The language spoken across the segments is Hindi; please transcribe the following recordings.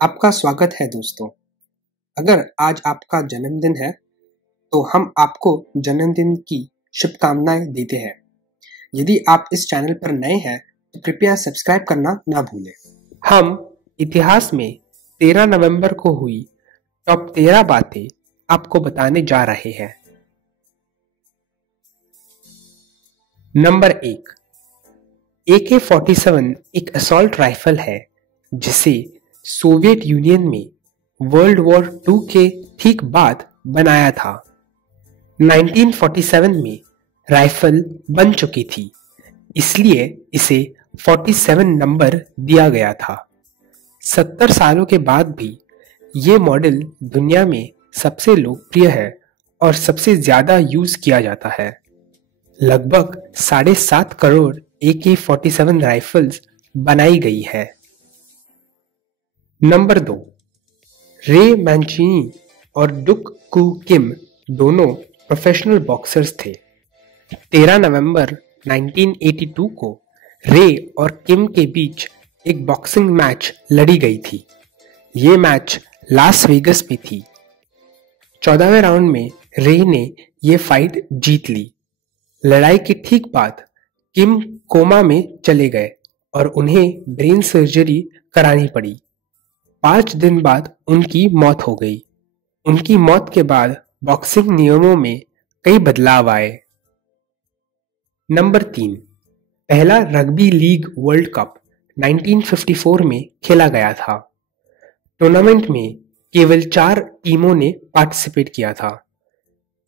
आपका स्वागत है दोस्तों। अगर आज आपका जन्मदिन है तो हम आपको जन्मदिन की शुभकामनाएं देते हैं। यदि आप इस चैनल पर नए हैं तो कृपया सब्सक्राइब करना ना भूलें। हम इतिहास में 13 नवंबर को हुई टॉप 13 बातें आपको बताने जा रहे हैं। नंबर 1, AK-47 एक असॉल्ट राइफल है जिसे सोवियत यूनियन में वर्ल्ड वॉर II के ठीक बाद बनाया था। 1947 में राइफल बन चुकी थी, इसलिए इसे 47 नंबर दिया गया था। 70 सालों के बाद भी ये मॉडल दुनिया में सबसे लोकप्रिय है और सबसे ज्यादा यूज किया जाता है। लगभग 7.5 करोड़ AK-47 राइफल्स बनाई गई है। नंबर 2, रे मैंचिनी और डुक कू किम दोनों प्रोफेशनल बॉक्सर्स थे। 13 नवंबर 1982 को रे और किम के बीच एक बॉक्सिंग मैच लड़ी गई थी। ये मैच लास वेगस में थी। 14वें राउंड में रे ने ये फाइट जीत ली। लड़ाई के ठीक बाद किम कोमा में चले गए और उन्हें ब्रेन सर्जरी करानी पड़ी। 5 दिन बाद उनकी मौत हो गई। उनकी मौत के बाद बॉक्सिंग नियमों में कई बदलाव आए। नंबर 3, पहला रग्बी लीग वर्ल्ड कप 1954 में खेला गया था। टूर्नामेंट में केवल 4 टीमों ने पार्टिसिपेट किया था।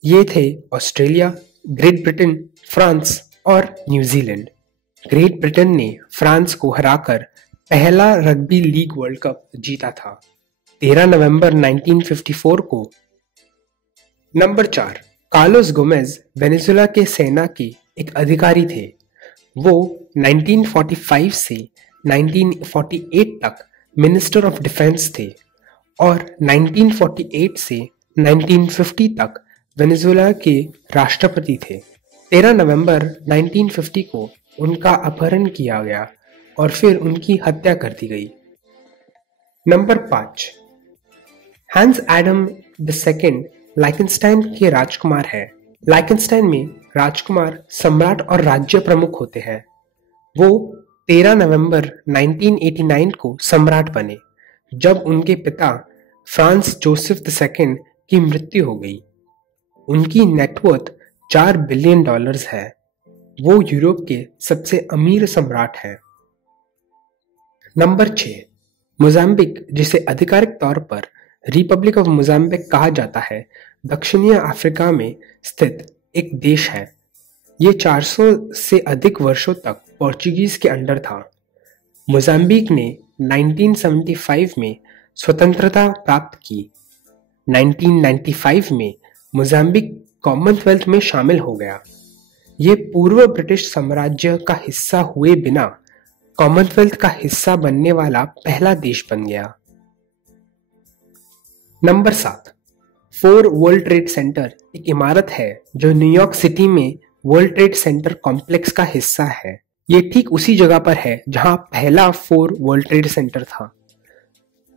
ये थे ऑस्ट्रेलिया, ग्रेट ब्रिटेन, फ्रांस और न्यूजीलैंड। ग्रेट ब्रिटेन ने फ्रांस को हराकर पहला रग्बी लीग वर्ल्ड कप जीता था 13 नवंबर 1954 को। नंबर 4, कार्लोस गोमेज वेनेजुएला के सेना के एक अधिकारी थे। वो 1945 से 1948 तक मिनिस्टर ऑफ डिफेंस थे और 1948 से 1950 तक वेनेजुएला के राष्ट्रपति थे। 13 नवंबर 1950 को उनका अपहरण किया गया और फिर उनकी हत्या कर दी गई। नंबर 5, हैंस एडम II लाइकनस्टाइन के राजकुमार हैं। लाइकनस्टाइन में राजकुमार सम्राट और राज्य प्रमुख होते हैं। वो 13 नवंबर 1989 को सम्राट बने जब उनके पिता फ्रांस जोसेफ II की मृत्यु हो गई। उनकी नेटवर्थ $4 बिलियन है। वो यूरोप के सबसे अमीर सम्राट हैं। नंबर 6, मोजाम्बिक, जिसे आधिकारिक तौर पर रिपब्लिक ऑफ मोजाम्बिक कहा जाता है, दक्षिणी अफ्रीका में स्थित एक देश है। ये 400 से अधिक वर्षों तक पोर्चुगीज के अंडर था। मोजाम्बिक ने 1975 में स्वतंत्रता प्राप्त की। 1995 में मोजाम्बिक कॉमनवेल्थ में शामिल हो गया। ये पूर्व ब्रिटिश साम्राज्य का हिस्सा हुए बिना कॉमनवेल्थ का हिस्सा बनने वाला पहला देश बन गया। नंबर 7, 4 वर्ल्ड ट्रेड सेंटर एक इमारत है जो न्यूयॉर्क सिटी में वर्ल्ड ट्रेड सेंटर कॉम्प्लेक्स का हिस्सा है। ये ठीक उसी जगह पर है जहां पहला 4 वर्ल्ड ट्रेड सेंटर था।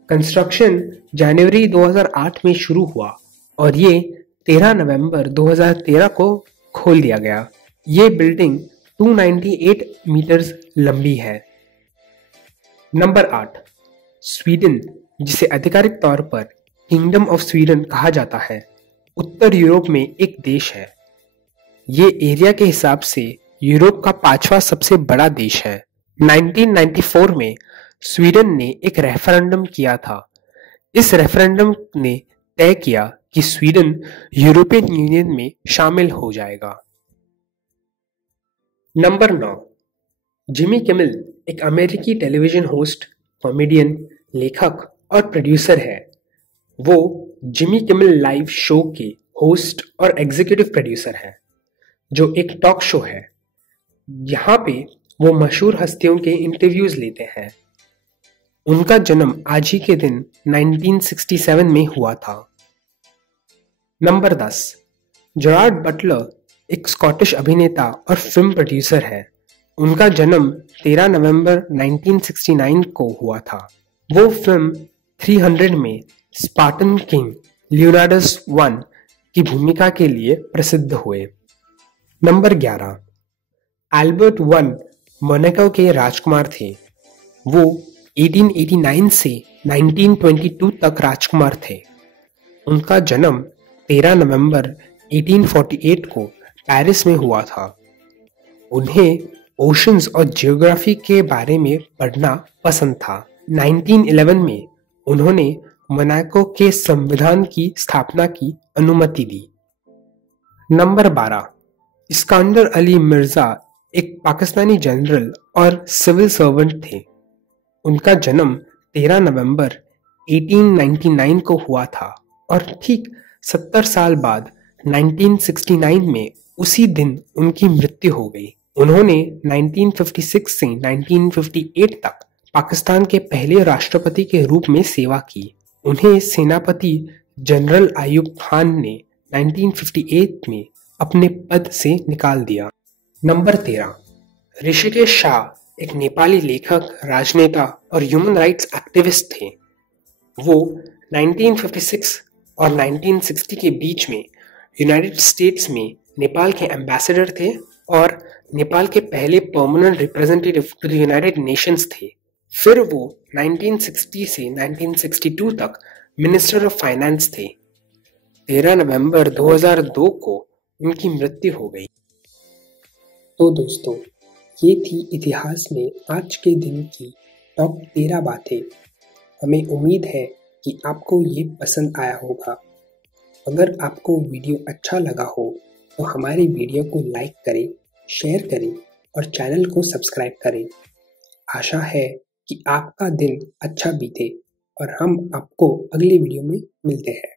कंस्ट्रक्शन जनवरी 2008 में शुरू हुआ और ये 13 नवंबर 2013 को खोल दिया गया। ये बिल्डिंग 298 मीटर्स लंबी है। नंबर 8, स्वीडन, जिसे आधिकारिक तौर पर किंगडम ऑफ स्वीडन कहा जाता है, उत्तर यूरोप में एक देश है। ये एरिया के हिसाब से यूरोप का 5वां सबसे बड़ा देश है। 1994 में स्वीडन ने एक रेफरेंडम किया था। इस रेफरेंडम ने तय किया कि स्वीडन यूरोपियन यूनियन में शामिल हो जाएगा। नंबर 9, जिमी किमेल एक अमेरिकी टेलीविजन होस्ट, कॉमेडियन, लेखक और प्रोड्यूसर है। वो जिमी किमेल लाइव शो के होस्ट और एग्जीक्यूटिव प्रोड्यूसर हैं, जो एक टॉक शो है। यहाँ पे वो मशहूर हस्तियों के इंटरव्यूज लेते हैं। उनका जन्म आज ही के दिन 1967 में हुआ था। नंबर 10, जेरार्ड बटलर एक स्कॉटिश अभिनेता और फिल्म प्रोड्यूसर है। उनका जन्म 13 नवंबर 1969 को हुआ था। वो फिल्म 300 में स्पार्टन किंग लियोनार्डस वन की भूमिका के लिए प्रसिद्ध हुए। नंबर 11, एल्बर्ट वन मोनाको के राजकुमार थे। वो 1889 से 1922 तक राजकुमार थे। उनका जन्म 13 नवंबर 1848 को पेरिस में हुआ था। उन्हें ओशंस और जियोग्राफी के बारे में पढ़ना पसंद था। 1911 में उन्होंने मोनाको के संविधान की स्थापना की अनुमति दी। नंबर 12, इस्कंदर अली मिर्जा एक पाकिस्तानी जनरल और सिविल सर्वेंट थे। उनका जन्म 13 नवंबर 1899 को हुआ था और ठीक 70 साल बाद 1969 में उसी दिन उनकी मृत्यु हो गई। उन्होंने 1956 से 1958 तक पाकिस्तान के पहले राष्ट्रपति के रूप में सेवा की। उन्हें सेनापति जनरल आयूब खान ने 1958 में अपने पद से निकाल दिया। नंबर 13, ऋषिकेश शाह एक नेपाली लेखक, राजनेता और ह्यूमन राइट्स एक्टिविस्ट थे। वो 1956 और 1960 के बीच में यूनाइटेड स्टेट्स में नेपाल के एम्बेसडर थे और नेपाल के पहले permanent representative to the United Nations थे। फिर वो 1960 से 1962 तक मिनिस्टर ऑफ फाइनेंस थे। 13 नवंबर 2002 को उनकी मृत्यु हो गई। तो दोस्तों, ये थी इतिहास में आज के दिन की टॉप 13 बातें। हमें उम्मीद है कि आपको ये पसंद आया होगा। अगर आपको वीडियो अच्छा लगा हो तो हमारे वीडियो को लाइक करें, शेयर करें और चैनल को सब्सक्राइब करें। आशा है कि आपका दिन अच्छा बीते और हम आपको अगले वीडियो में मिलते हैं।